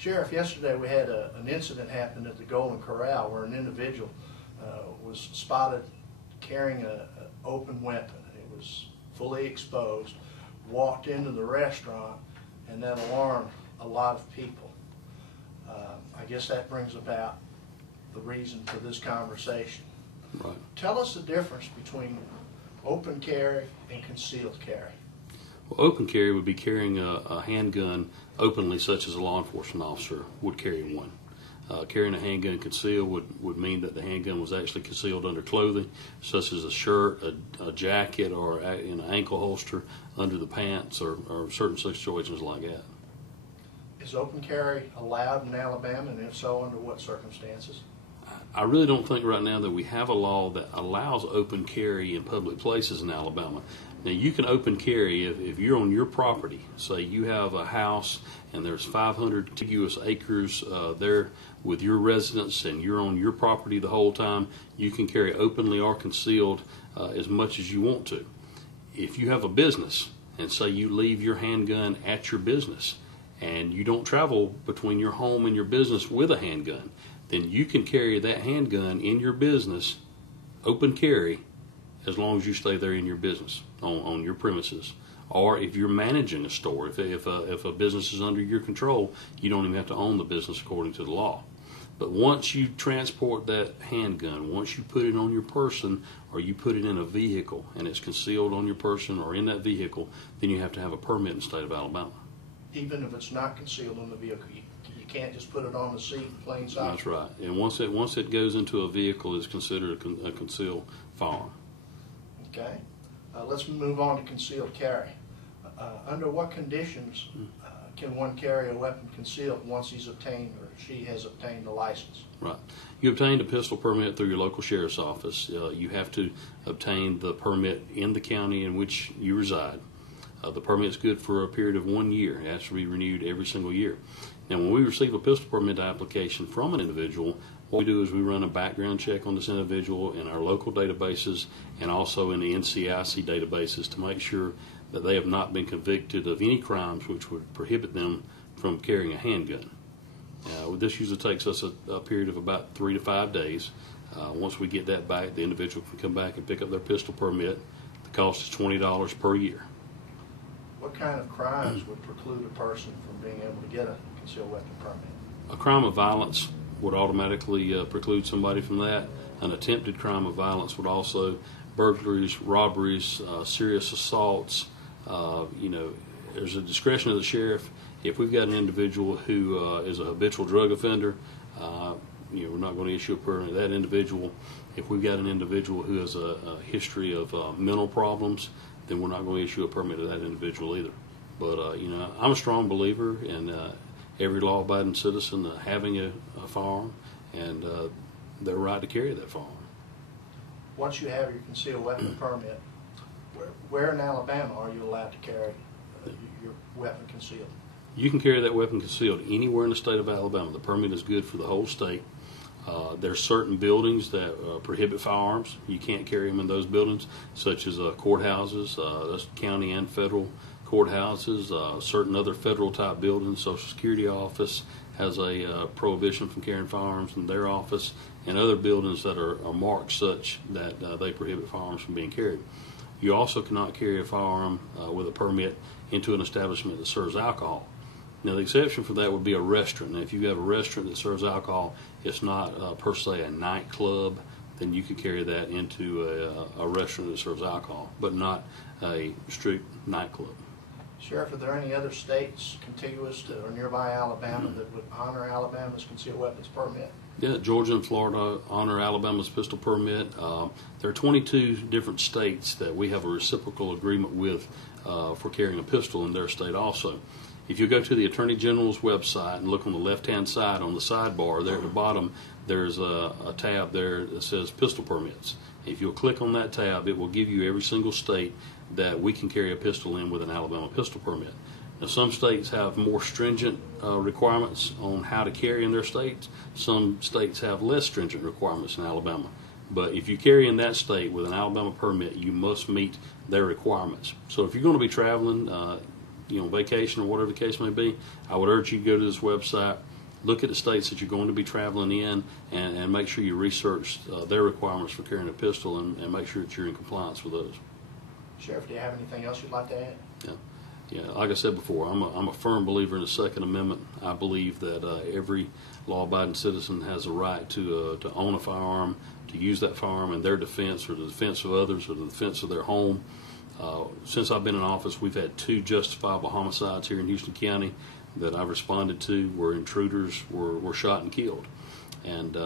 Sheriff, yesterday we had an incident happen at the Golden Coral where an individual was spotted carrying an open weapon. It was fully exposed, walked into the restaurant, and that alarmed a lot of people. I guess that brings about the reason for this conversation. Right. Tell us the difference between open carry and concealed carry. Well, open carry would be carrying a handgun openly, such as a law enforcement officer would carry one. Carrying a handgun concealed would mean that the handgun was actually concealed under clothing, such as a shirt, a jacket, or in an ankle holster under the pants, or certain situations like that. Is open carry allowed in Alabama, and if so, under what circumstances? I really don't think right now that we have a law that allows open carry in public places in Alabama. Now, you can open carry if you're on your property. Say you have a house and there's 500 contiguous acres there with your residence, and you're on your property the whole time. You can carry openly or concealed as much as you want to. If you have a business and say you leave your handgun at your business and you don't travel between your home and your business with a handgun, then you can carry that handgun in your business, open carry, as long as you stay there in your business, on your premises. Or if you're managing a store, if a business is under your control, you don't even have to own the business according to the law. But once you transport that handgun, once you put it on your person or you put it in a vehicle and it's concealed on your person or in that vehicle, then you have to have a permit in the state of Alabama. Even if it's not concealed in the vehicle, you can't just put it on the seat in plain sight? That's right. And once it goes into a vehicle, it's considered a concealed firearm. Okay. Let's move on to concealed carry. Under what conditions can one carry a weapon concealed once he's obtained or she has obtained a license? Right. You obtained a pistol permit through your local sheriff's office. You have to obtain the permit in the county in which you reside. The permit's good for a period of 1 year. It has to be renewed every single year. Now, when we receive a pistol permit application from an individual, what we do is we run a background check on this individual in our local databases and also in the NCIC databases to make sure that they have not been convicted of any crimes which would prohibit them from carrying a handgun. This usually takes us a period of about 3 to 5 days. Once we get that back, the individual can come back and pick up their pistol permit. The cost is $20 per year. What kind of crimes would preclude a person from being able to get a concealed weapon permit? A crime of violence would automatically preclude somebody from that. An attempted crime of violence would also, burglaries, robberies, serious assaults. There's a discretion of the sheriff. If we've got an individual who is a habitual drug offender, we're not going to issue a permit to that individual. If we've got an individual who has a history of mental problems, then we're not going to issue a permit to that individual either. But, I'm a strong believer in every law-abiding citizen having a firearm and their right to carry that firearm. Once you have your concealed weapon permit, where in Alabama are you allowed to carry your weapon concealed? You can carry that weapon concealed anywhere in the state of Alabama. The permit is good for the whole state. There are certain buildings that prohibit firearms. You can't carry them in those buildings, such as courthouses, that's county and federal courthouses, certain other federal type buildings. Social Security office has a prohibition from carrying firearms in their office, and other buildings that are marked such that they prohibit firearms from being carried. You also cannot carry a firearm with a permit into an establishment that serves alcohol. Now, the exception for that would be a restaurant. Now, if you have a restaurant that serves alcohol, it's not per se a nightclub, then you can carry that into a restaurant that serves alcohol, but not a strict nightclub. Sheriff, are there any other states contiguous to or nearby Alabama that would honor Alabama's concealed weapons permit? Yeah, Georgia and Florida honor Alabama's pistol permit. There are 22 different states that we have a reciprocal agreement with for carrying a pistol in their state also. If you go to the Attorney General's website and look on the left-hand side on the sidebar, there at the bottom, there's a tab there that says pistol permits. If you'll click on that tab, it will give you every single state that we can carry a pistol in with an Alabama pistol permit. Now, some states have more stringent requirements on how to carry in their states. Some states have less stringent requirements in Alabama. But if you carry in that state with an Alabama permit, you must meet their requirements. So if you're going to be traveling, vacation or whatever the case may be, I would urge you to go to this website, look at the states that you're going to be traveling in, and make sure you research their requirements for carrying a pistol, and make sure that you're in compliance with those. Sheriff, do you have anything else you'd like to add? Yeah, like I said before, I'm a firm believer in the Second Amendment. I believe that every law-abiding citizen has a right to own a firearm, to use that firearm in their defense or the defense of others or the defense of their home. Since I've been in office, we've had 2 justifiable homicides here in Houston County that I've responded to where intruders were shot and killed. And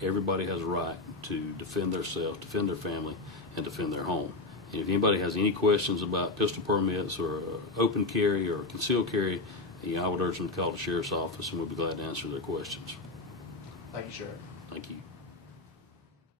everybody has a right to defend themselves, defend their family, and defend their home. And if anybody has any questions about pistol permits or open carry or concealed carry, I would urge them to call the sheriff's office, and we'll be glad to answer their questions. Thank you, Sheriff. Thank you.